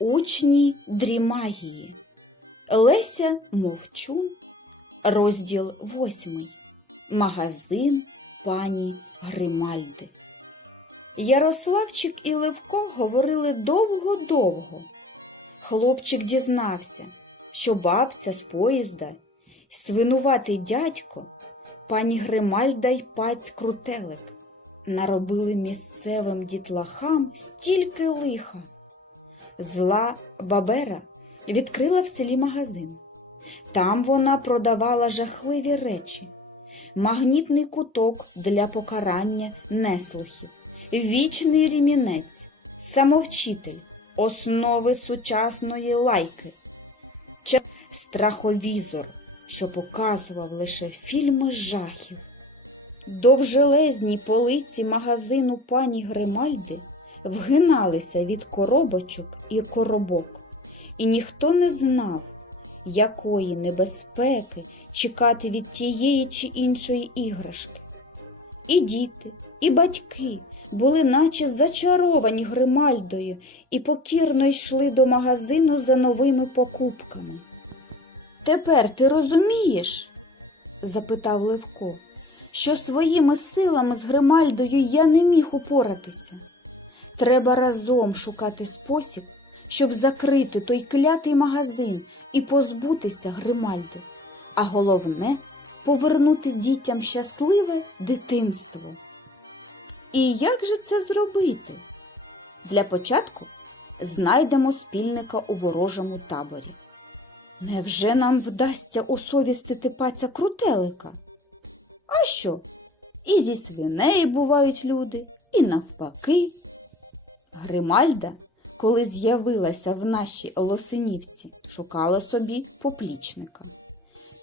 Учні дрімагії. Леся Мовчун. Розділ восьмий. Магазин пані Гримальди. Ярославчик і Левко говорили довго-довго. Хлопчик дізнався, що бабця з поїзда, свинуватий дядько, пані Гримальда й паць Крутелик наробили місцевим дітлахам стільки лиха. Зла Бабера відкрила в селі магазин. Там вона продавала жахливі речі, магнітний куток для покарання неслухів, вічний рімінець, самовчитель, основи сучасної лайки, чи страховізор, що показував лише фільми жахів. Довжелезні полиці магазину пані Гримальди вгиналися від коробочок і коробок, і ніхто не знав, якої небезпеки чекати від тієї чи іншої іграшки. І діти, і батьки були наче зачаровані Гримальдою і покірно йшли до магазину за новими покупками. Тепер ти розумієш? запитав Левко, що своїми силами з Гримальдою я не міг упоратися. Треба разом шукати спосіб, щоб закрити той клятий магазин і позбутися Гримальди, а головне повернути дітям щасливе дитинство. І як же це зробити? Для початку знайдемо спільника у ворожому таборі. Невже нам вдасться усовістити паця крутелика? А що? І зі свиней бувають люди, і навпаки. Гримальда, коли з'явилася в нашій Лосинівці, шукала собі поплічника.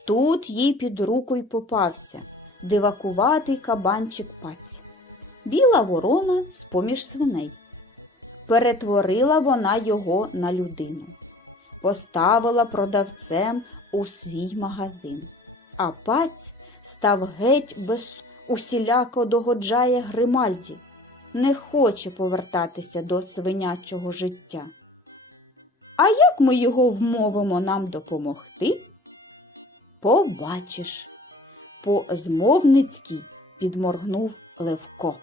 Тут їй під руку й попався дивакуватий кабанчик паць. Біла ворона з-поміж свиней. Перетворила вона його на людину, поставила продавцем у свій магазин, а паць став геть без усіляко догоджає Гримальді, не хоче повертатися до свинячого життя. А як ми його вмовимо нам допомогти? Побачиш, по змовницькій підморгнув Левко.